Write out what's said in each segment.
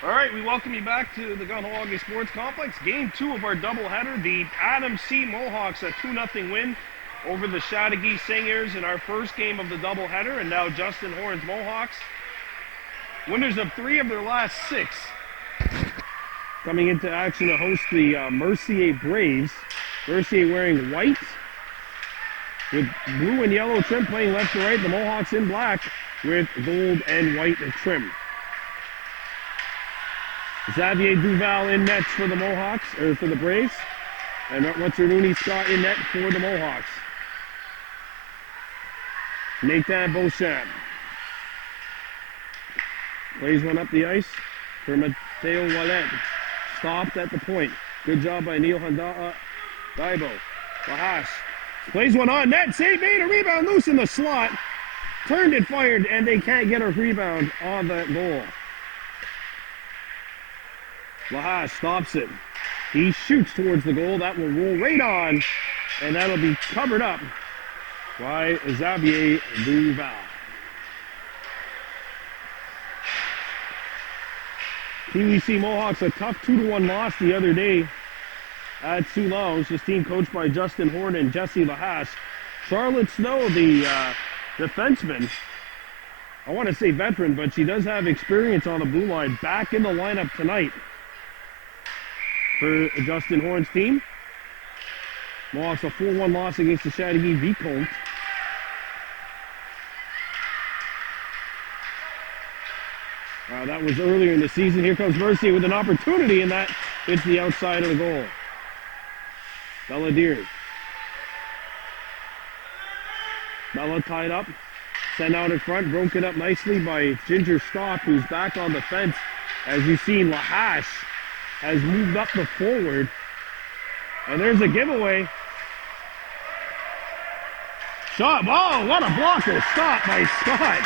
All right, we welcome you back to the Kahnawake Sports Complex. Game 2 of our doubleheader. The Adam C. Mohawks a 2-0 win over the Chattagee Singers in our first game of the doubleheader, and now Justin Horn's Mohawks, winners of 3 of their last 6, coming into action to host the Mercier Braves. Mercier wearing white with blue and yellow trim, playing left to right. The Mohawks in black with gold and white trim. Xavier Duval in nets for the Mohawks, or for the Braves. And Rooney Scott in net for the Mohawks. Nathan Beauchamp plays one up the ice for Mateo Wallet. Stopped at the point. Good job by Neil Honda Daibo. Lahash plays one on net. Save made, a rebound loose in the slot. Turned and fired, and they can't get a rebound on that goal. Lahash stops it. He shoots towards the goal. That will roll right on, and that'll be covered up by Xavier Duval. PeeWee Mohawks a tough 2-1 loss the other day at Soulage. This team coached by Justin Horn and Jesse Lahash. Charlotte Snow, the defenseman, I want to say veteran, but she does have experience on the blue line, back in the lineup tonight for Justin Horn's team. Mohawks a 4-1 loss against the Chattagee Vicomte. That was earlier in the season. Here comes Mercier with an opportunity, and that hits the outside of the goal. Belladier. Bella tied up, sent out in front, broken up nicely by Ginger Stock, who's back on the fence. As you see, Lahash has moved up the forward. And there's a giveaway. Shot. Oh, what a blocker. Stop by Scott.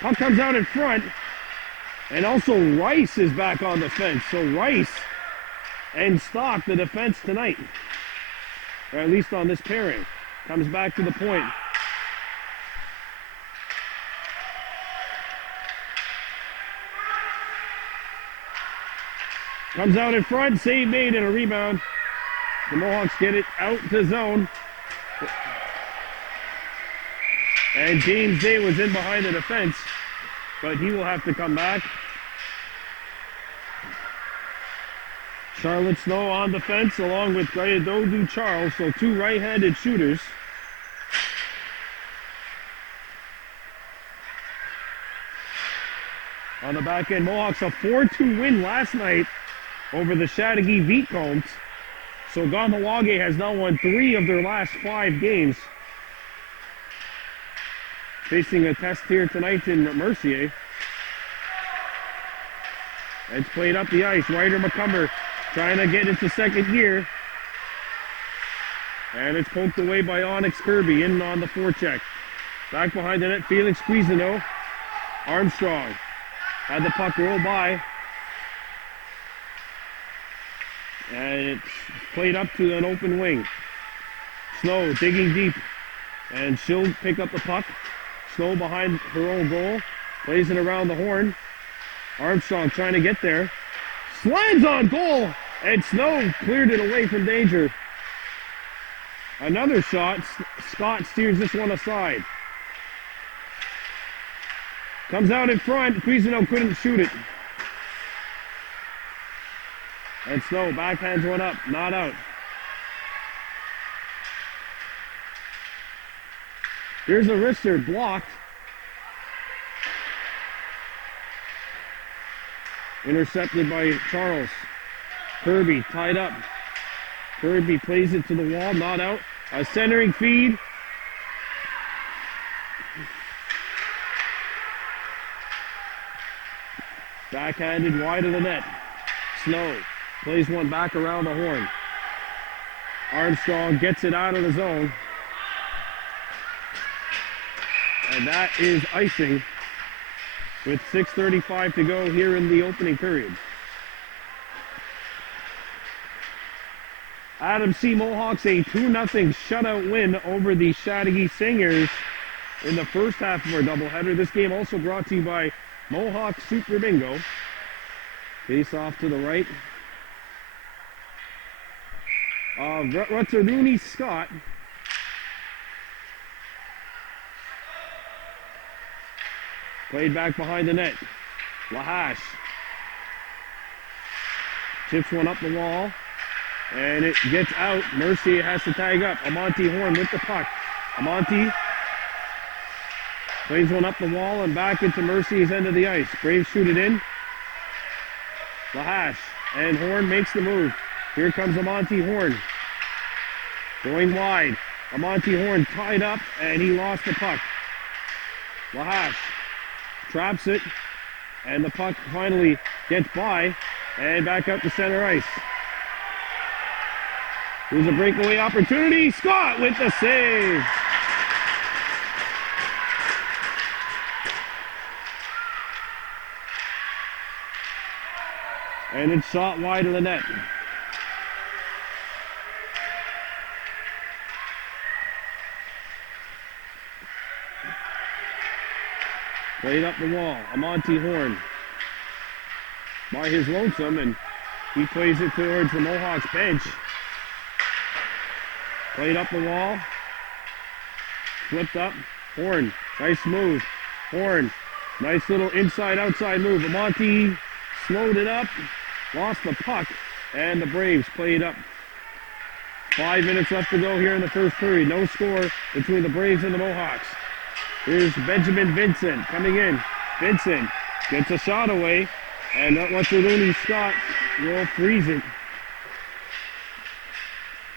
Puck comes out in front. And also Rice is back on the fence. So Rice and Stock, the defense tonight, or at least on this pairing, comes back to the point. Comes out in front, save made and a rebound. The Mohawks get it out to zone. And James Day was in behind the defense, but he will have to come back. Charlotte Snow on the fence along with Gayadodu Charles, so 2 right-handed shooters. On the back end, Mohawks a 4-2 win last night over the Chattagee Vicomte. So Kahnawake has now won 3 of their last 5 games. Facing a test here tonight in Mercier. It's played up the ice. Ryder McCumber trying to get into second gear. And it's poked away by Onyx Kirby in on the forecheck. Back behind the net, Felix Cuisino. Armstrong had the puck roll by. And it's played up to an open wing. Snow digging deep. And she'll pick up the puck. Snow behind her own goal. Plays it around the horn. Armstrong trying to get there. Slides on goal. And Snow cleared it away from danger. Another shot. Scott steers this one aside. Comes out in front. Cuisino couldn't shoot it. And Snow backhands one up, not out. Here's a wrister blocked. Intercepted by Charles. Kirby tied up. Kirby plays it to the wall, not out. A centering feed. Backhanded wide of the net. Snow plays one back around the horn. Armstrong gets it out of the zone. And that is icing with 6:35 to go here in the opening period. Adam C. Mohawks a 2-0 shutout win over the Chattagee Singers in the first half of our doubleheader. This game also brought to you by Mohawk Super Bingo. Face off to the right. Rutzerdooney Scott. Played back behind the net. Lahash. Chips one up the wall. And it gets out. Mercier has to tag up. Amonte Horn with the puck. Amonte plays one up the wall and back into Mercier's end of the ice. Braves shoot it in. Lahash. And Horn makes the move. Here comes Amonte Horn. Going wide. Amonte Horn tied up and he lost the puck. Lahash traps it. And the puck finally gets by and back up to center ice. Here's a breakaway opportunity. Scott with the save. And it's shot wide of the net. Played up the wall. Amonte Horn by his lonesome, and he plays it towards the Mohawks bench. Played up the wall. Flipped up. Horn. Nice move. Horn. Nice little inside-outside move. Amonte slowed it up. Lost the puck. And the Braves played up. 5 minutes left to go here in the first period. No score between the Braves and the Mohawks. Here's Benjamin Vincent coming in. Vincent gets a shot away. And Rutzerdooney Scott will freeze it.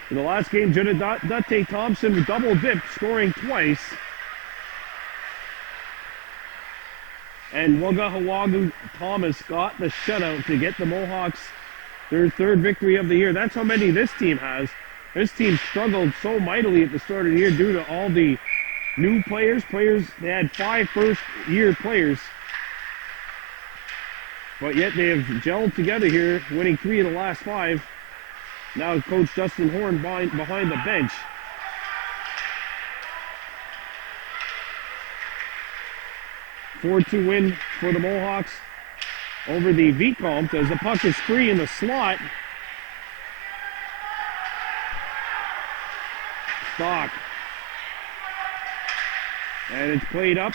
In the last game, Jonah Thompson double-dipped, scoring twice. And Wagahawagu Thomas got the shutout to get the Mohawks their third victory of the year. That's how many this team has. This team struggled so mightily at the start of the year due to all the new players. They had 5 first-year players. But yet they have gelled together here, winning 3 of the last 5. Now Coach Justin Horn behind the bench. A 4-2 win for the Mohawks over the Vicomte as the puck is free in the slot. Stock. And it's played up.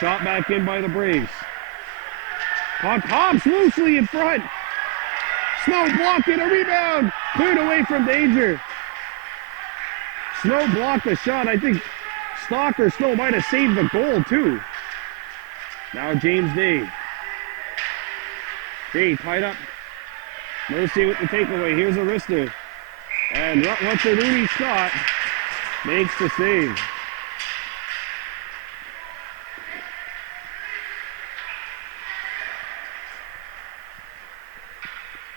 Shot back in by the Braves. Puck hops loosely in front. Snow blocking a rebound. Cleared away from danger. Snow blocked the shot. I think Stock or Snow might have saved the goal too. Now James Day. Day tied up. Mercier with the takeaway. Here's Arista. And Rutzerdooney Scott makes the save.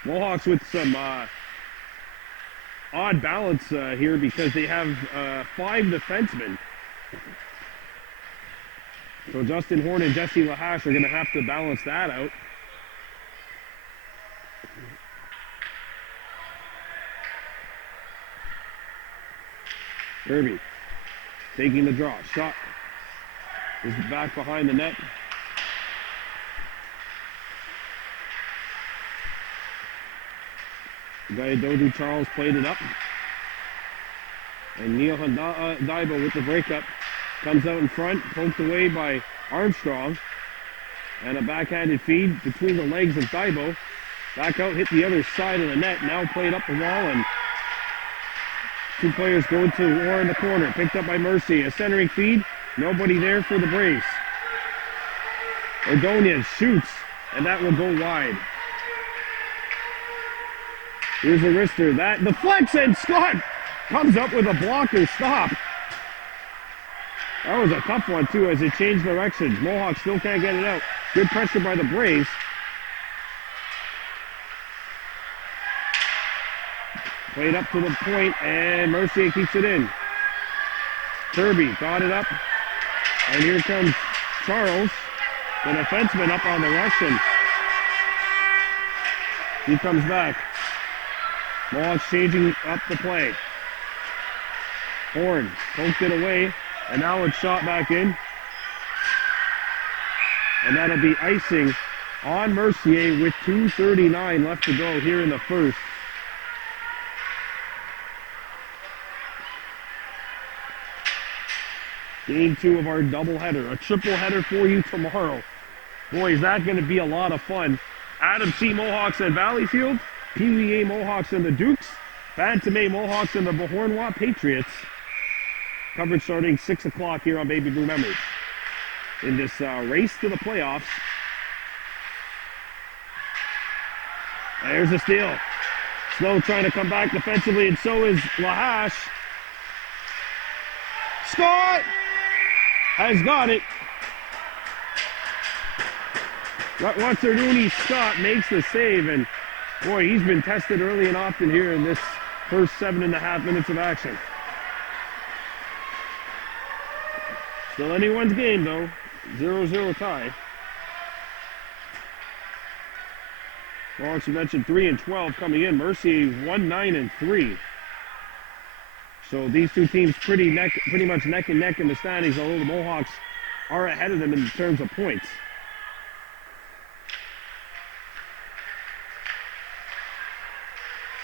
Mohawks with some odd balance here because they have 5 defensemen. So Justin Horn and Jesse Lahash are going to have to balance that out. Kirby taking the draw. Shot is back behind the net. Dodu Charles played it up. And Neil Daibo with the breakup. Comes out in front, poked away by Armstrong. And a backhanded feed between the legs of Daibo. Back out, hit the other side of the net. Now played up the wall, and 2 players go to war in the corner. Picked up by Mercier. A centering feed. Nobody there for the Braves. Ordonez shoots, and that will go wide. Here's a wrister. That deflects, and Scott comes up with a blocker stop. That was a tough one, too, as it changed directions. Mohawks still can't get it out. Good pressure by the Braves. Played up to the point, and Mercier keeps it in. Kirby got it up. And here comes Charles, the defenseman, up on the rush, and he comes back. Mohawks changing up the play. Horn poked it away, and now it's shot back in. And that'll be icing on Mercier with 2:39 left to go here in the first. Game 2 of our doubleheader. A triple header for you tomorrow. Boy, is that going to be a lot of fun. Adam C. Mohawks at Valleyfield. PeeWee A. Mohawks and the Dukes. Phantom A. Mohawks and the Bahornwa Patriots. Coverage starting 6 o'clock here on Baby Blue Memories. In this race to the playoffs. There's a steal. Snow trying to come back defensively, and so is Lahash. Scott has got it. Rooney Scott makes the save, and boy, he's been tested early and often here in this first 7.5 minutes of action. Still anyone's game though, 0-0 tie. Mohawks, you mentioned 3-12 coming in. Mercier 1-9-3. So these two teams pretty much neck and neck in the standings, although the Mohawks are ahead of them in terms of points.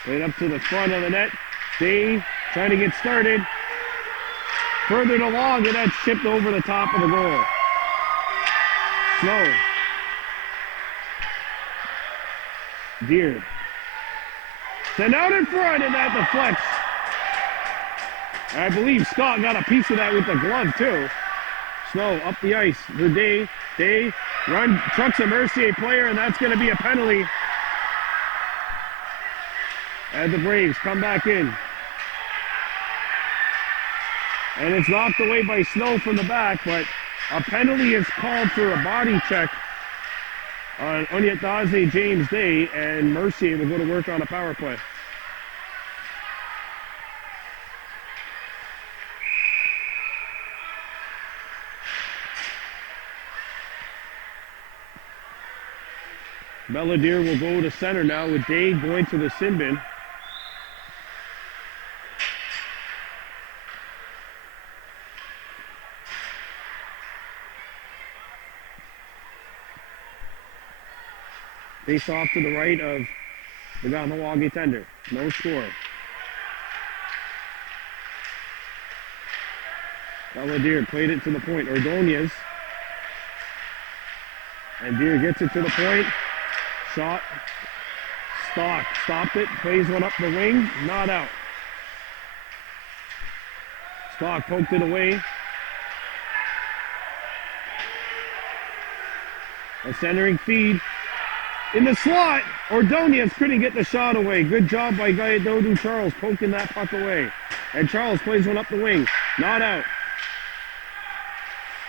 Right up to the front of the net. Day trying to get started. Further along, and that's chipped over the top of the goal. Snow. Deer. Send out in front, and that deflects. I believe Scott got a piece of that with the glove too. Snow up the ice for Day. Day trucks a Mercier player, and that's going to be a penalty. And the Braves come back in. And it's knocked away by Snow from the back, but a penalty is called for a body check on Onyetaze James Day, and Mercier will go to work on a power play. Belladere will go to center now with Day going to the sin bin. Face off to the right of the Kahnawake tender. No score. Belladere played it to the point. Ordonez. And Deere gets it to the point. Shot. Stock stopped it. Plays one up the wing. Not out. Stock poked it away. A centering feed. In the slot, Ordonez couldn't get the shot away. Good job by Gayadodu Charles poking that puck away. And Charles plays one up the wing. Not out.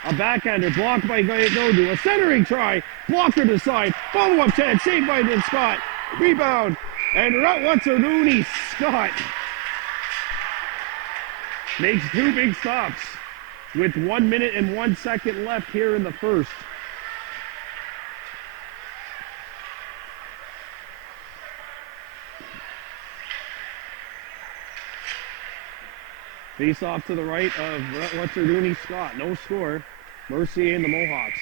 A backhander blocked by Gayadodu. A centering try. Blocker to the side. Follow-up chance. Saved by Scott. Rebound. And Rooney Scott makes 2 big stops with 1 minute and 1 second left here in the first. Face off to the right of Rooney Scott. No score. Mercier and the Mohawks.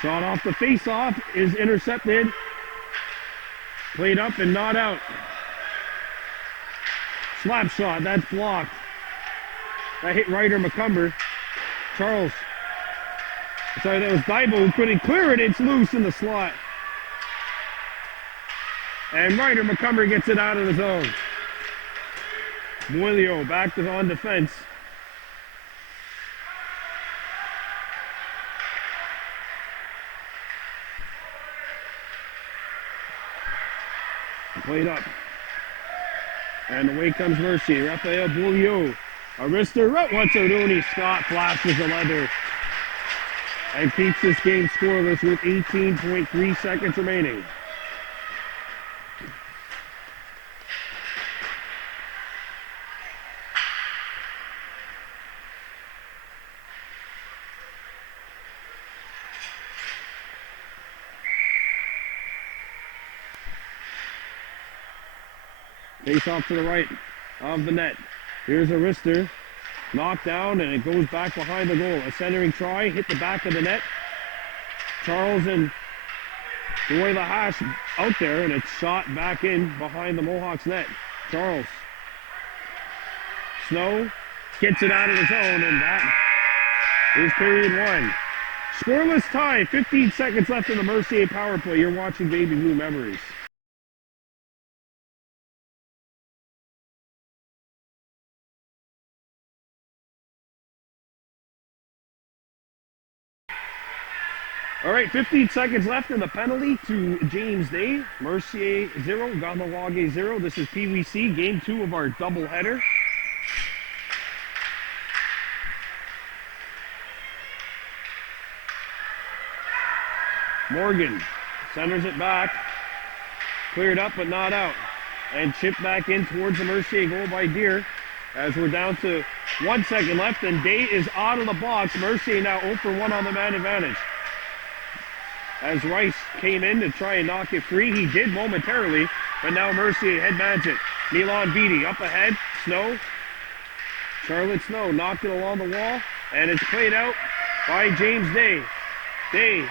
Shot off the face-off is intercepted. Played up and not out. Slap shot, that's blocked. That hit Ryder McCumber. Charles. Sorry, that was Daibo who couldn't clear it. It's loose in the slot. And Ryder McCumber gets it out of the zone. Boilio back to on defense. Played up. And away comes Mercier. Rafael Boilio. A wrister. Rooney Scott flashes the leather. And keeps this game scoreless with 18.3 seconds remaining. Face off to the right of the net. Here's a wrister. Knocked down, and it goes back behind the goal. A centering try, hit the back of the net. Charles and Roy Lahash out there, and it's shot back in behind the Mohawks net. Charles. Snow gets it out of his own, and that is period one. Scoreless tie, 15 seconds left in the Mercier power play. You're watching Baby Blue Memories. All right, 15 seconds left in the penalty to James Day. Mercier 0, Kahnawake 0. This is PeeWee, game 2 of our doubleheader. Morgan centers it back. Cleared up but not out. And chipped back in towards the Mercier goal by Deer. As we're down to 1 second left, and Day is out of the box. Mercier now 0 for 1 on the man advantage. As Rice came in to try and knock it free, he did momentarily, but now Mercier headmans it. Milan Beatty up ahead. Snow. Charlotte Snow knocked it along the wall, and it's played out by James Day. Day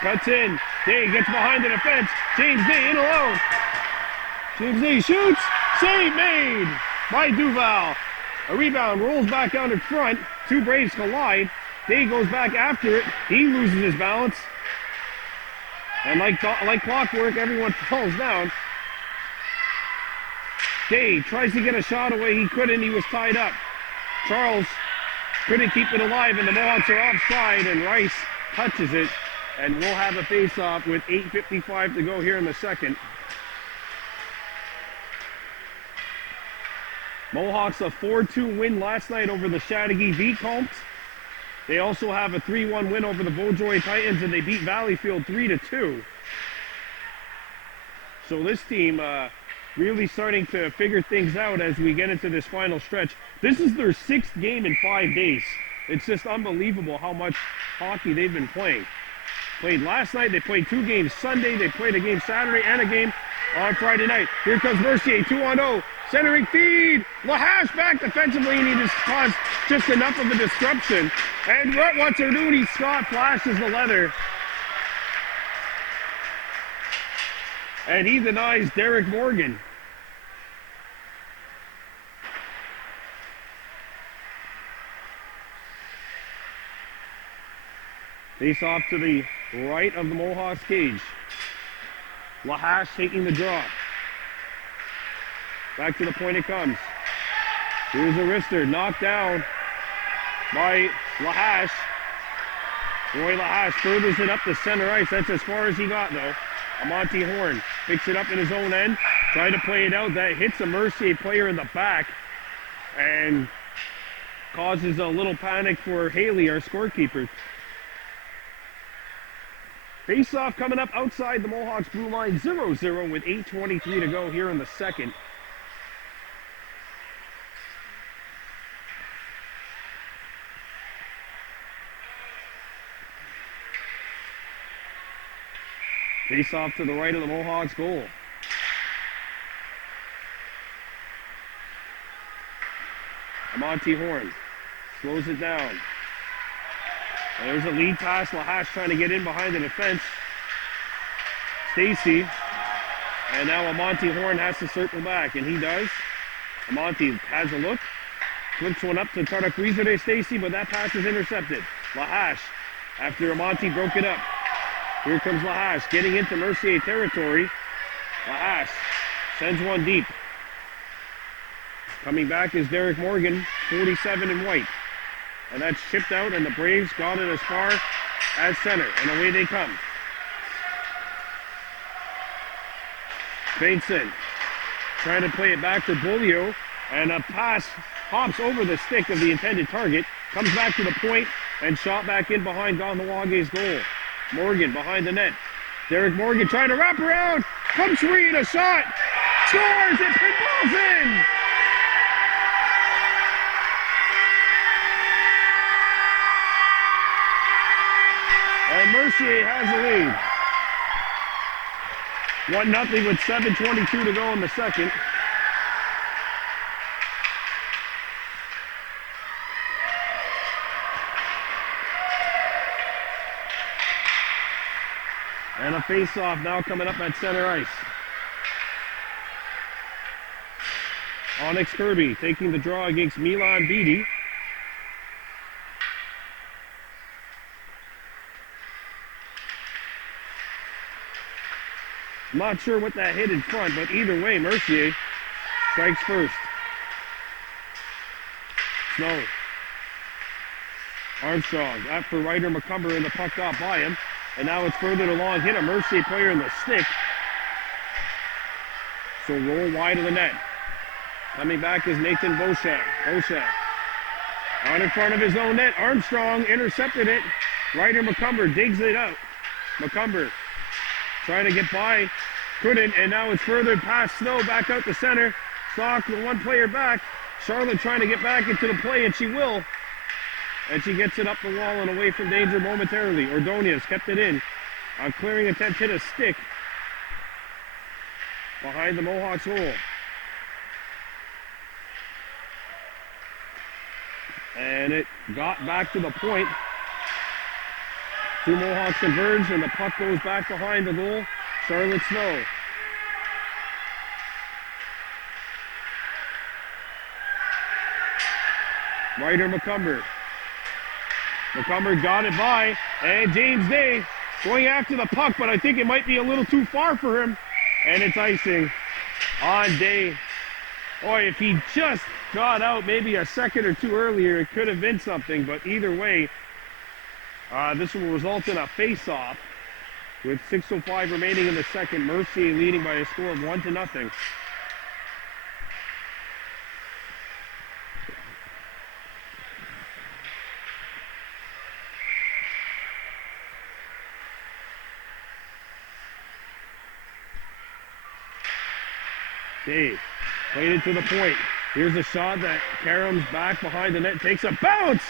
cuts in. Day gets behind the defense. James Day in alone. James Day shoots. Save made by Duval. A rebound rolls back out in front. Two Braves collide. Day goes back after it. He loses his balance. And like clockwork, everyone falls down. Day tries to get a shot away. He couldn't. He was tied up. Charles couldn't keep it alive, and the Mohawks are offside, and Rice touches it. And we'll have a face-off with 8:55 to go here in the second. Mohawks a 4-2 win last night over the Chateauguay Vicomtes. They also have a 3-1 win over the Beaujoy Titans, and they beat Valleyfield 3-2. So this team really starting to figure things out as we get into this final stretch. This is their 6th game in 5 days. It's just unbelievable how much hockey they've been playing. Played last night, they played 2 games Sunday, they played a game Saturday and a game on Friday night. Here comes Mercier, 2-on-0. Centering feed, Lahash back defensively, and he just caused just enough of a disruption. And what wants to do? Scott flashes the leather. And he denies Derek Morgan. Face off to the right of the Mohawks cage. Lahash taking the draw. Back to the point it comes. Here's a wrister, knocked down by Lahash. Roy Lahash furthers it up the center ice. That's as far as he got, though. Amonte Horn picks it up in his own end. Trying to play it out. That hits a Mercier player in the back and causes a little panic for Haley, our scorekeeper. Face-off coming up outside the Mohawks blue line, 0-0 with 8:23 to go here in the second. Face off to the right of the Mohawks goal. Amonte Horn slows it down. And there's a lead pass. Lahash trying to get in behind the defense. Stacy. And now Amonte Horn has to circle back, and he does. Amonte has a look. Flips one up to Tartaquizere Stacy, but that pass is intercepted. Lahash, after Amonte broke it up. Here comes Lahash, getting into Mercier territory. Lahash sends one deep. Coming back is Derek Morgan, 47 in white. And that's chipped out, and the Braves got it as far as center. And away they come. Bateson trying to play it back to Beaulieu. And a pass hops over the stick of the intended target. Comes back to the point and shot back in behind Kahnawake's goal. Morgan behind the net. Derek Morgan trying to wrap around. Comes Reed, a shot. Scores! It pinballs in! And Mercier has the lead. 1-0 with 7:22 to go in the second. And a face-off now coming up at center ice. Onyx Kirby taking the draw against Milan Beatty. I'm not sure what that hit in front, but either way, Mercier strikes first. Snow. Armstrong after Ryder McCumber and the puck got by him. And now it's further along. Hit a Mercier player in the stick. So roll wide of the net. Coming back is Nathan Beauchamp. Beauchamp. On in front of his own net. Armstrong intercepted it. Ryder McCumber digs it out. McCumber trying to get by. Couldn't. And now it's further past Snow. Back out the center. Stock the one player back. Charlotte trying to get back into the play, and she will. And she gets it up the wall and away from danger momentarily. Ordonez kept it in. On clearing attempt, hit a stick behind the Mohawks goal. And it got back to the point. Two Mohawks converge, and the puck goes back behind the goal. Charlotte Snow. Ryder McCumber. McCumber got it by, and James Day going after the puck, but I think it might be a little too far for him. And it's icing on Day. Boy, if he just got out maybe a second or two earlier, it could have been something, but either way, this will result in a face-off with 6:05 remaining in the second. Mercier leading by a score of 1-0. Dave played it to the point. Here's a shot that Karam's back behind the net, takes a bounce.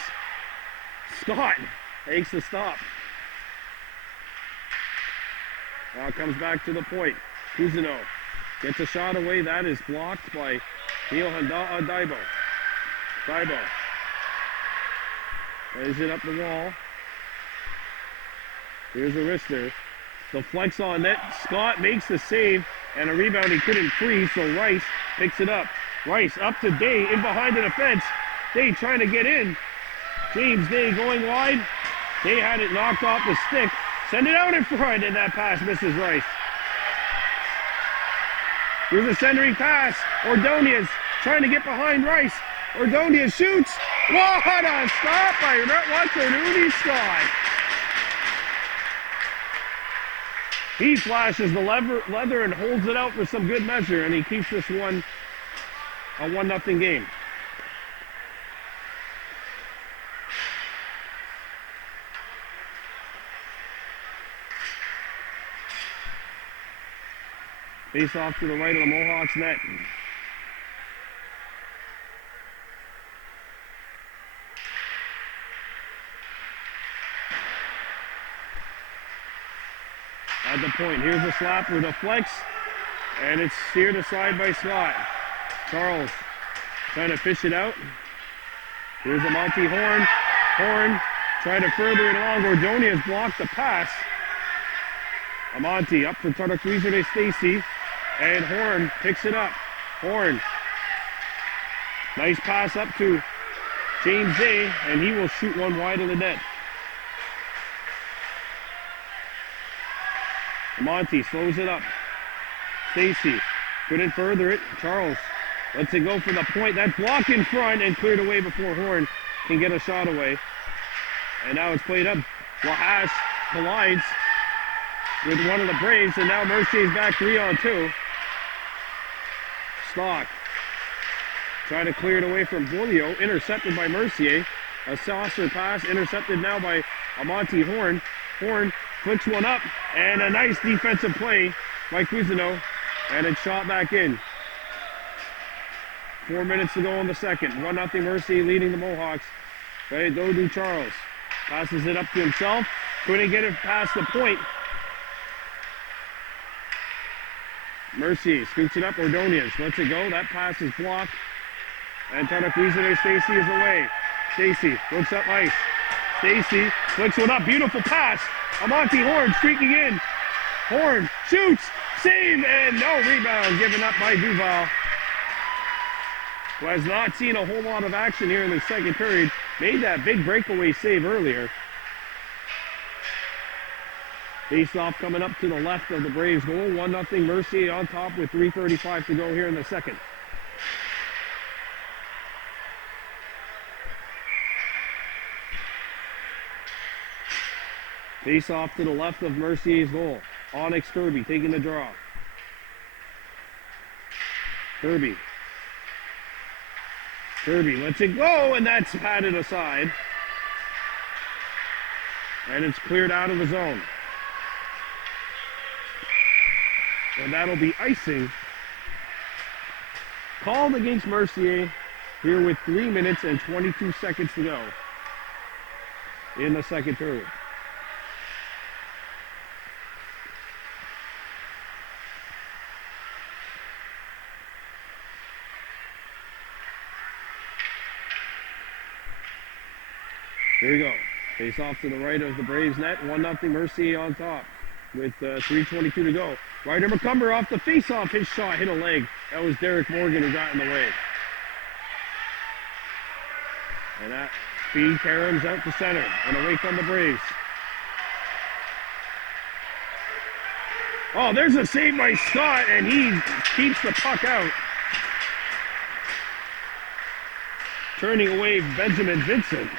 Scott takes the stop. Now comes back to the point. Cousineau gets a shot away. That is blocked by Neil Daibo. Daibo plays it up the wall. Here's a wrister. The flex on net. Scott makes the save. And a rebound he couldn't free, so Rice picks it up. Rice up to Day, in behind the defense. Day trying to get in. James Day going wide. Day had it knocked off the stick. Send it out in front, and that pass misses Rice. Here's a centering pass. Ordonez trying to get behind Rice. Ordonez shoots. What a stop by Rudy Scott. He flashes the leather and holds it out for some good measure, and he keeps this one a 1-0 game. Face off to the right of the Mohawks net. At the point, here's a slap with a flex, and it's steered aside by Scott. Charles trying to fish it out. Here's a Monty Horn. Horn trying to further it along. Ordonez blocked the pass. Amonte up for Tartaquizer Stacy, and Horn picks it up. Horn, nice pass up to James Day, and he will shoot one wide of the net. Monty slows it up. Stacy couldn't further it. Charles lets it go for the point. That block in front and cleared away before Horn can get a shot away. And now it's played up. Lahash collides with one of the Braves, and now Mercier's back 3-on-2. Stock trying to clear it away from Julio. Intercepted by Mercier. A saucer pass intercepted now by Amonte Horn. Horn flicks one up, and a nice defensive play by Cousineau, and it's shot back in. 4 minutes to go in the second. 1-0 Mercier leading the Mohawks. Okay, Dodu Charles passes it up to himself. Couldn't get it past the point. Mercier scoots it up. Ordonez lets it go. That pass is blocked. And Tartaquizer Stacy is away. Stacy looks up ice. Stacy flicks one up. Beautiful pass. Amonte Horn streaking in. Horn shoots, save, and no rebound given up by Duval, who has not seen a whole lot of action here in the second period. Made that big breakaway save earlier. Face-off coming up to the left of the Braves goal. 1-0 Mercier on top with 3:35 to go here in the second. Face-off to the left of Mercier's goal. Onyx Kirby taking the draw. Kirby lets it go, and that's patted aside. And it's cleared out of the zone. And that'll be icing called against Mercier here with 3 minutes and 22 seconds to go in the second period. Here we go. Face off to the right of the Braves net. 1-0 Mercier on top with 3:22 to go. Ryder McCumber off the face-off. His shot hit a leg. That was Derek Morgan who got in the way. And that feed caroms out to center. And away from the Braves. Oh, there's a save by Scott, and he keeps the puck out. Turning away Benjamin Vincent.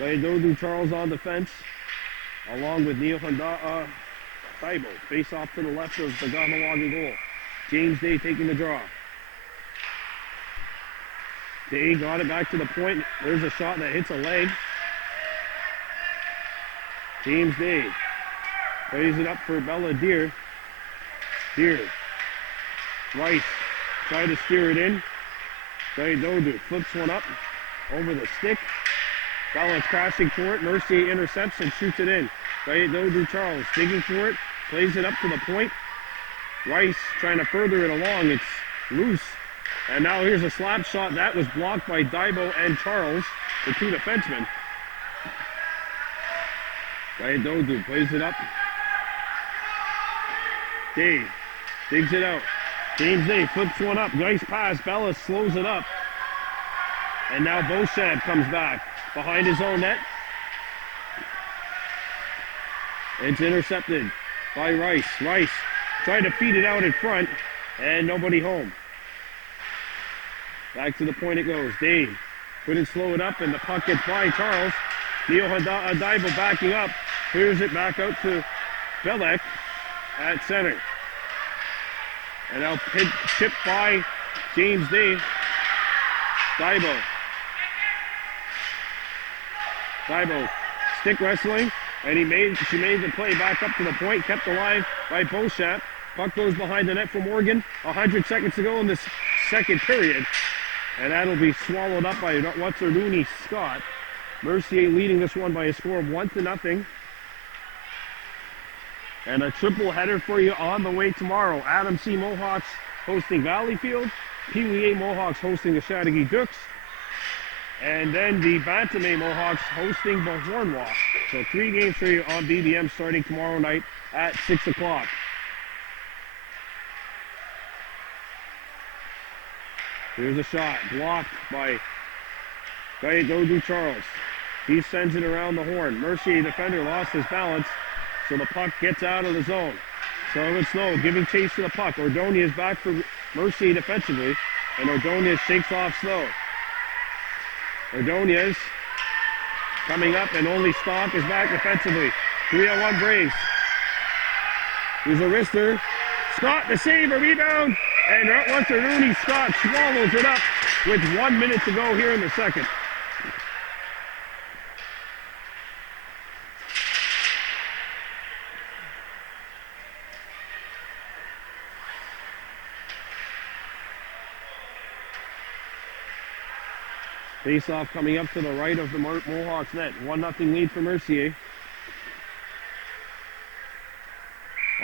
Dodu Charles on defense, along with Neil Honda Taibo. Face off to the left of the Kahnawake goal. James Day taking the draw. Day got it back to the point. There's a shot that hits a leg. James Day plays it up for Bella Deer. Rice tried to steer it in. Dodu flips one up over the stick. Bella's crashing for it. Mercier intercepts and shoots it in. Dodu Charles digging for it. Plays it up to the point. Rice trying to further it along. It's loose. And now here's a slap shot. That was blocked by Daibo and Charles, the two defensemen. Dodu plays it up. Day digs it out. James Day flips one up. Nice pass. Bella slows it up. And now Beauchamp comes back behind his own net. It's intercepted by Rice. Rice tried to feed it out in front, and nobody home. Back to the point it goes. Dave couldn't slow it up, and the puck gets by Charles. Neil Daibo backing up. Clears it back out to Belek at center. And now chipped by James Day. Daibo stick wrestling, and she made the play back up to the point, kept alive by Beauchamp. Puck goes behind the net for Morgan. 100 seconds to go in this second period, and that'll be swallowed up by Watsaruni Scott. Mercier leading this one by a score of 1-0. And a triple header for you on the way tomorrow. Adam C. Mohawks hosting Valleyfield. PeeWee Mohawks hosting the Chateauguay Dukes. And then the Bantamé Mohawks hosting Bahornwalk. So 3 games for you on BBM starting tomorrow night at 6 o'clock. Here's a shot blocked by Dodu Charles. He sends it around the horn. Mercier defender lost his balance, so the puck gets out of the zone. So it's Snow giving chase to the puck. Ordonez back for Mercier defensively, and Ordonez shakes off Snow. Ordonez coming up, and only Stock is back defensively. 3-on-1 Braves. Here's a wrister. Scott the save, a rebound, and Rooney Scott swallows it up with 1 minute to go here in the second. Face-off coming up to the right of the Mohawks net. 1-0 lead for Mercier.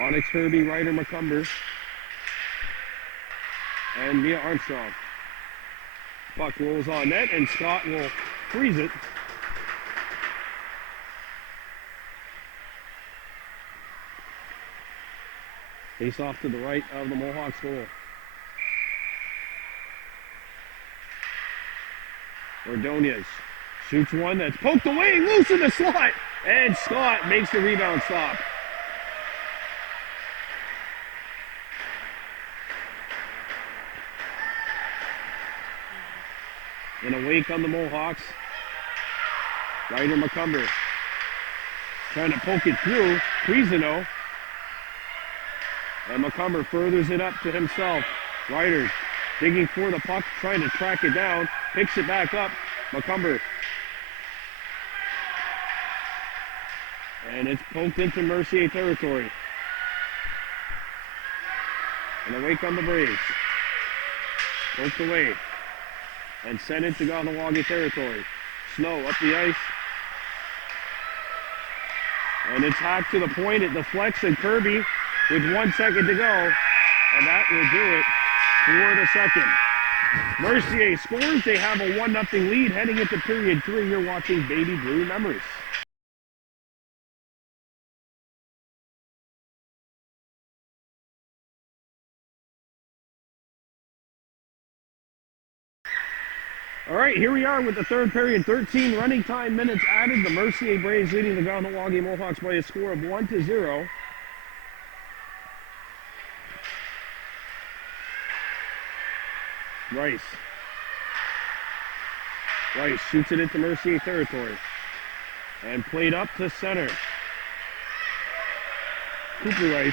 Onyx Kirby, Ryder McCumber, and Mia Armstrong. Puck rolls on net, and Scott will freeze it. Face off to the right of the Mohawks goal. Ordonez shoots one that's poked away, loose in the slot, and Scott makes the rebound stop. And away come the Mohawks. Ryder McCumber trying to poke it through. Cuisino. And McCumber furthers it up to himself. Ryder digging for the puck, trying to track it down. Picks it back up. McCumber. And it's poked into Mercier territory. And away come the Braves. Poked away. And sent into Kahnawake territory. Snow up the ice. And it's hacked to the point. It deflects, and Kirby with 1 second to go. And that will do it for the second. Mercier scores. They have a 1-0 lead heading into period 3. You're watching Baby Blue Memories. All right, here we are with the third period. 13 running time minutes added. The Mercier Braves leading the Kahnawake Mohawks by a score of 1-0. Rice shoots it into Mercier territory. And played up to center. Cooper Rice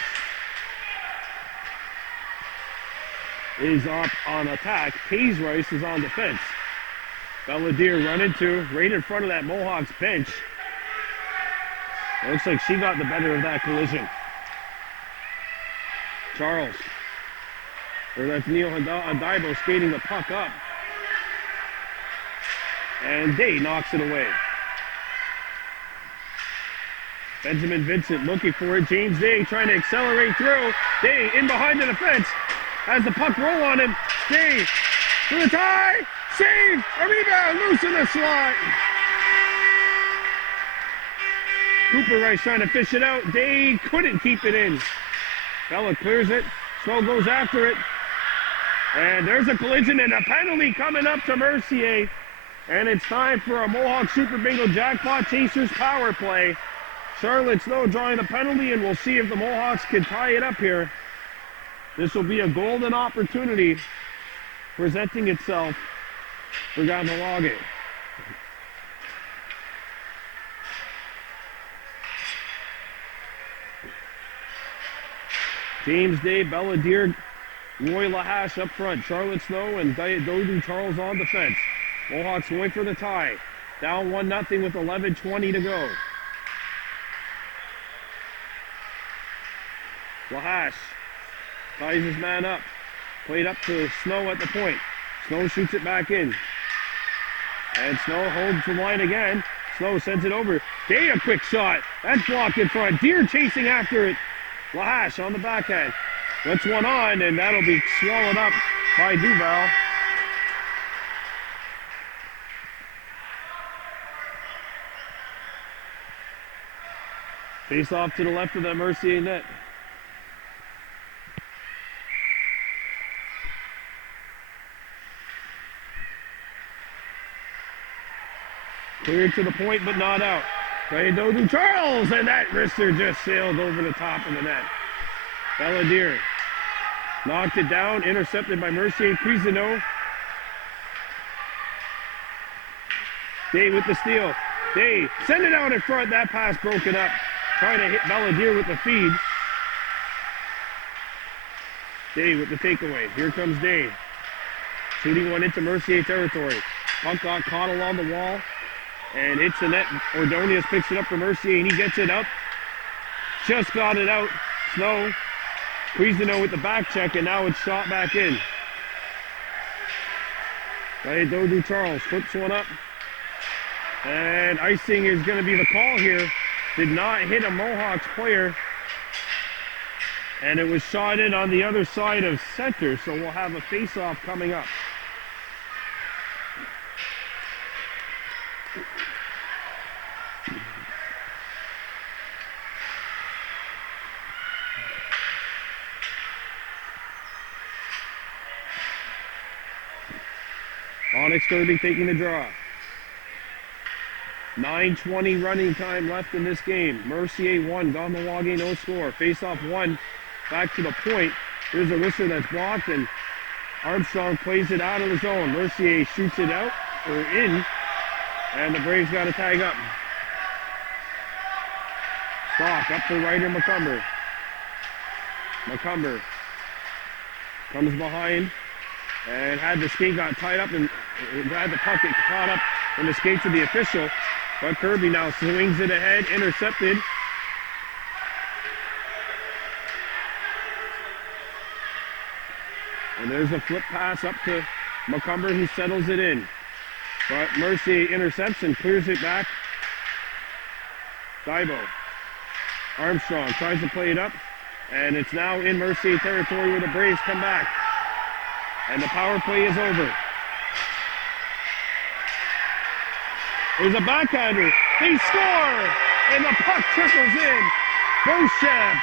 is up on attack. Hayes Rice is on defense. Belladier run into right in front of that Mohawks bench. It looks like she got the better of that collision. Charles. Or that's Neil Adaibo skating the puck up. And Day knocks it away. Benjamin Vincent looking for it. James Day trying to accelerate through. Day in behind the defense. Has the puck roll on him. Day for the tie. Save! A rebound! Loose in the slot. Cooper Rice trying to fish it out. Day couldn't keep it in. Bella clears it. Snow goes after it. And there's a collision and a penalty coming up to Mercier. And it's time for a Mohawk Super Bingo Jackpot Chasers power play. Charlotte Snow drawing the penalty, and we'll see if the Mohawks can tie it up here. This will be a golden opportunity presenting itself for Kahnawake. James Day, Belladier, Roy Lahash up front. Charlotte Snow and Dodu Charles on defense. Mohawks going for the tie. Down 1-0 with 11:20 to go. Lahash ties his man up. Played up to Snow at the point. Snow shoots it back in. And Snow holds the line again. Snow sends it over. Day a quick shot. That's blocked in front. Deer chasing after it. Lahash on the backhand. Puts one on, and that'll be swallowed up by Duval. Face off to the left of the Mercier net. Cleared to the point, but not out. Trying to Dodu Charles, and that wrister just sailed over the top of the net. Belladier knocked it down, intercepted by Mercier. Cuisino. Day with the steal. Day, send it out in front. That pass broken up. Trying to hit Belladier with the feed. Day with the takeaway. Here comes Day. Shooting one into Mercier territory. Puck got caught along the wall and hits the net. Ordonez picks it up for Mercier, and he gets it up. Just got it out. Snow. Cuisino with the back check, and now it's shot back in. Right, Dodu Charles flips one up. And icing is going to be the call here. Did not hit a Mohawks player. And it was shot in on the other side of center, so we'll have a face-off coming up. Onyx Kirby taking the draw. 9:20 running time left in this game. Mercier 1, Kahnawake no score. Face off 1, back to the point. Here's a whistle that's blocked, and Armstrong plays it out of the zone. Mercier shoots it out, or in, and the Braves got to tag up. Stock up to Ryder McCumber. McCumber comes behind and had the skate got tied up and had the puck get caught up in the skates of the official. But Kirby now swings it ahead, intercepted. And there's a flip pass up to McCumber, who settles it in. But Mercier intercepts and clears it back. Dibo. Armstrong tries to play it up, and it's now in Mercier territory where the Braves come back. And the power play is over. There's a backhander. They score! And the puck trickles in. Beauchamp.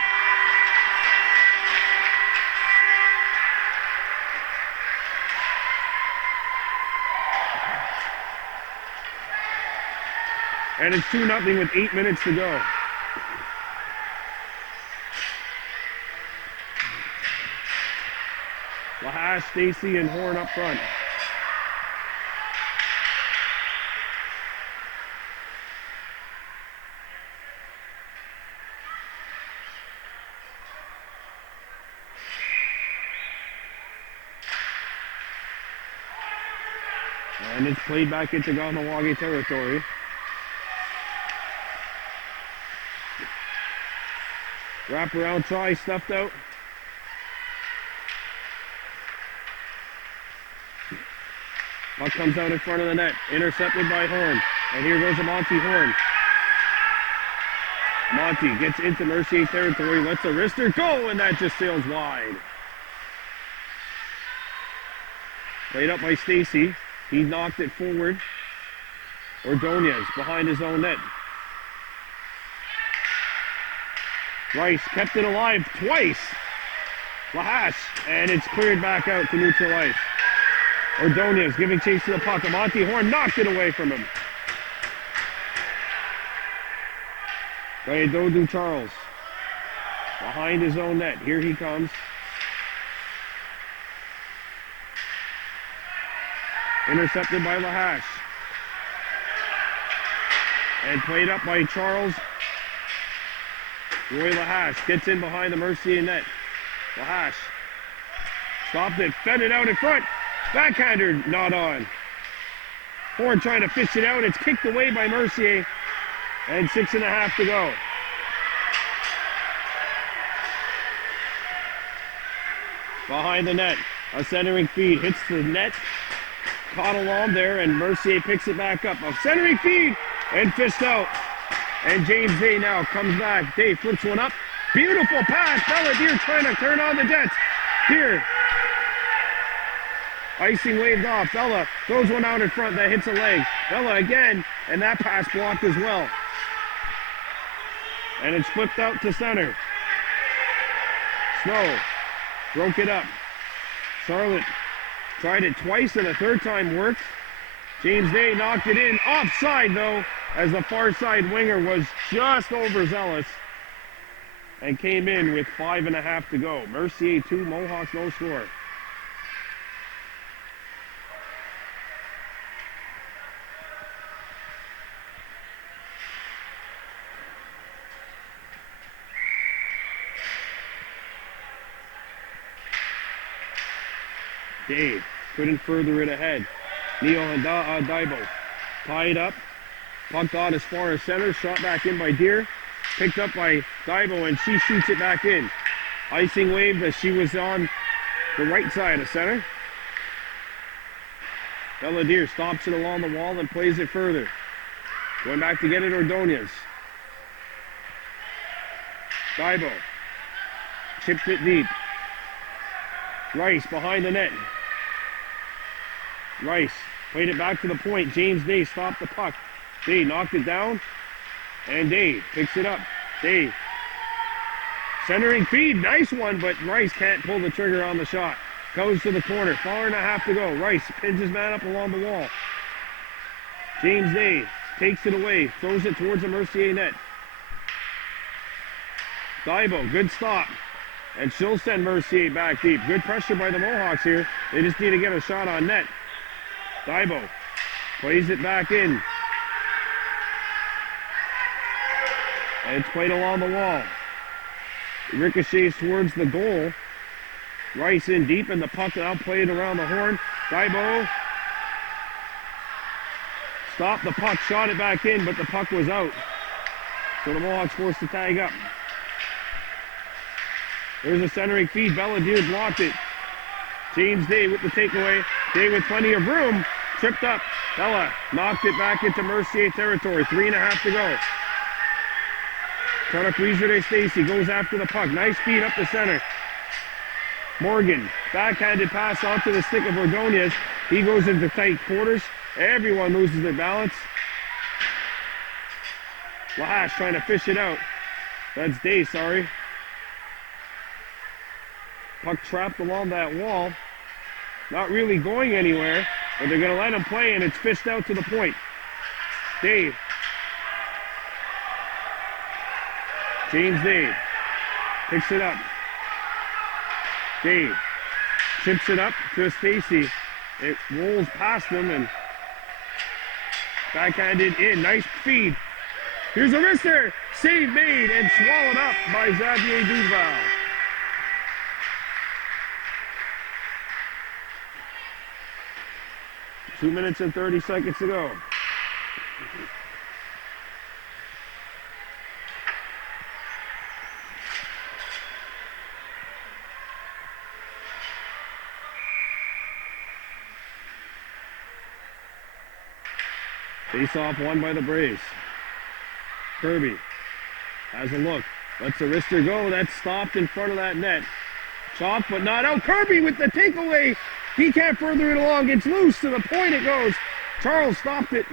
And it's 2-0 with 8 minutes to go. Lahash, Stacy, and Horn up front. And it's played back into Kahnawake territory. Wraparound try, stuffed out. Puck comes out in front of the net, intercepted by Horn. And here goes a Monty Horn. Monty gets into Mercier territory, lets a wrister go, and that just sails wide. Played up by Stacy. He knocked it forward. Ordonez behind his own net. Rice kept it alive twice. Lahash, and it's cleared back out to neutral ice. Ordonez giving chase to the puck. Monty Horn knocked it away from him. By Dodu Charles. Behind his own net. Here he comes. Intercepted by Lahash. And played up by Charles. Roy Lahash gets in behind the Mercier net. Lahash stopped it, fed it out in front. Backhander not on. Horn trying to fish it out. It's kicked away by Mercier. And 6.5 to go. Behind the net. A centering feed hits the net. Caught along there, and Mercier picks it back up. A centering feed and fished out. And James Day now comes back. Day flips one up. Beautiful pass. Bella Deer trying to turn on the Jets. Deer. Icing waved off. Bella throws one out in front that hits a leg. Bella again, and that pass blocked as well. And it's flipped out to center. Snow broke it up. Charlotte tried it twice, and the third time worked. James Day knocked it in. Offside, though, as the far side winger was just overzealous and came in with 5.5 to go. Mercier 2, Mohawks no score. Dave couldn't further it ahead. Neil and Dibo tied up. Puck got as far as center. Shot back in by Deer. Picked up by Dibo, and she shoots it back in. Icing wave as she was on the right side of center. Bella Deer stops it along the wall and plays it further. Going back to get it, Ordonez. Dibo chips it deep. Rice behind the net. Rice played it back to the point. James Day stopped the puck. Day knocked it down, and Day picks it up. Day centering feed, nice one, but Rice can't pull the trigger on the shot. Goes to the corner. 4.5 to go. Rice pins his man up along the wall. James Day takes it away. Throws it towards the Mercier net. Daibo, good stop. And she'll send Mercier back deep. Good pressure by the Mohawks here. They just need to get a shot on net. Daibo plays it back in. And it's played along the wall. Ricochets towards the goal. Rice in deep, and the puck now played around the horn. Daibo stopped the puck, shot it back in, but the puck was out. So the Mohawks forced to tag up. There's a centering feed. Belladier blocked it. James Day with the takeaway. Day with plenty of room. Tripped up. Bella knocked it back into Mercier territory. 3.5 to go. Kahnawake Stacy goes after the puck. Nice feed up the center. Morgan, backhanded pass onto the stick of Ordonez. He goes into tight quarters. Everyone loses their balance. Lahash trying to fish it out. That's Day, sorry. Puck trapped along that wall. Not really going anywhere, but they're going to let him play, and it's fished out to the point. Day. James Day picks it up. Day chips it up to Stacy. It rolls past him and backhanded in. Nice feed. Here's a wrister. Save made and swallowed up by Xavier Duval. Two minutes and 30 seconds to go. Face off won by the Braves. Kirby has a look. Lets the wrister go. That's stopped in front of that net. Chopped but not out. Kirby with the takeaway. He can't further it along. It's loose to the point it goes. Charles stopped it.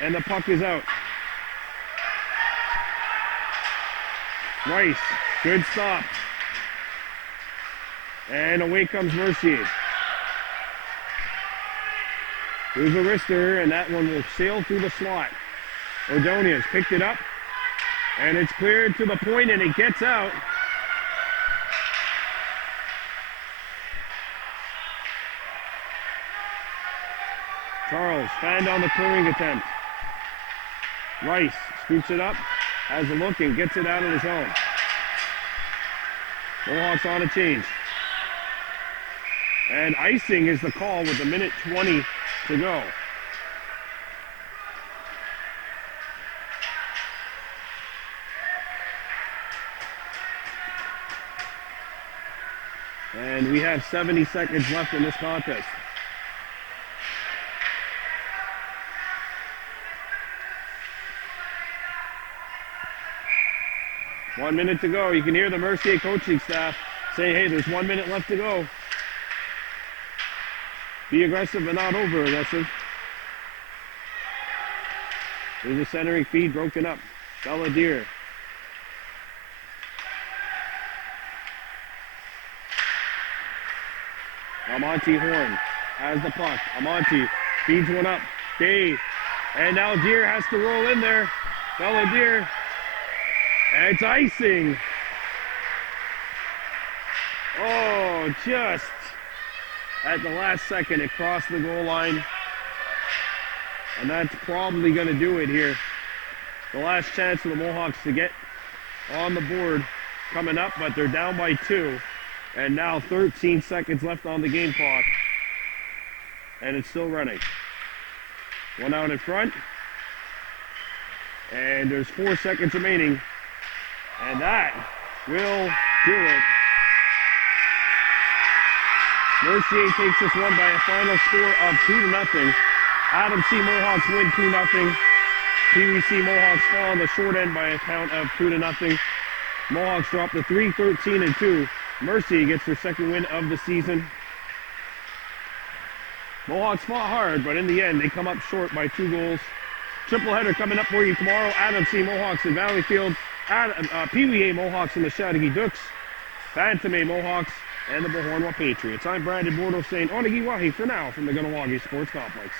And the puck is out. Rice, good stop. And away comes Mercier. Here's a wrister, and that one will sail through the slot. Ordonez picked it up, and it's cleared to the point, and it gets out. Charles fanned on the clearing attempt. Rice scoops it up, has a look, and gets it out of the zone. Mohawks on a change. And icing is the call with 1:20 to go. And we have 70 seconds left in this contest. One minute to go. You can hear the Mercier coaching staff say, hey, there's 1 minute left to go. Be aggressive but not over aggressive. There's a centering feed broken up. Belladier. Amonte Horn has the puck. Amonte feeds one up. Day. And now Deer has to roll in there. Belladier. And it's icing. Oh, just at the last second, it crossed the goal line. And that's probably going to do it here. The last chance for the Mohawks to get on the board coming up, but they're down by 2. And now 13 seconds left on the game clock. And it's still running. One out in front. And there's 4 seconds remaining. And that will do it. Mercier takes this one by a final score of 2-0. Adam C. Mohawks win 2-0. PeeWee C. Mohawks fall on the short end by a count of 2-0. Mohawks drop to 3-13-2. Mercier gets their second win of the season. Mohawks fought hard, but in the end, they come up short by 2 goals. Triple header coming up for you tomorrow. Adam C. Mohawks in Valleyfield. PeeWee A. Mohawks in the Chattagee Dukes. Pantame Mohawks and the Bohornwa Patriots. I'm Brandon Bordeaux saying Onagiwahi for now from the Kahnawake Sports Complex.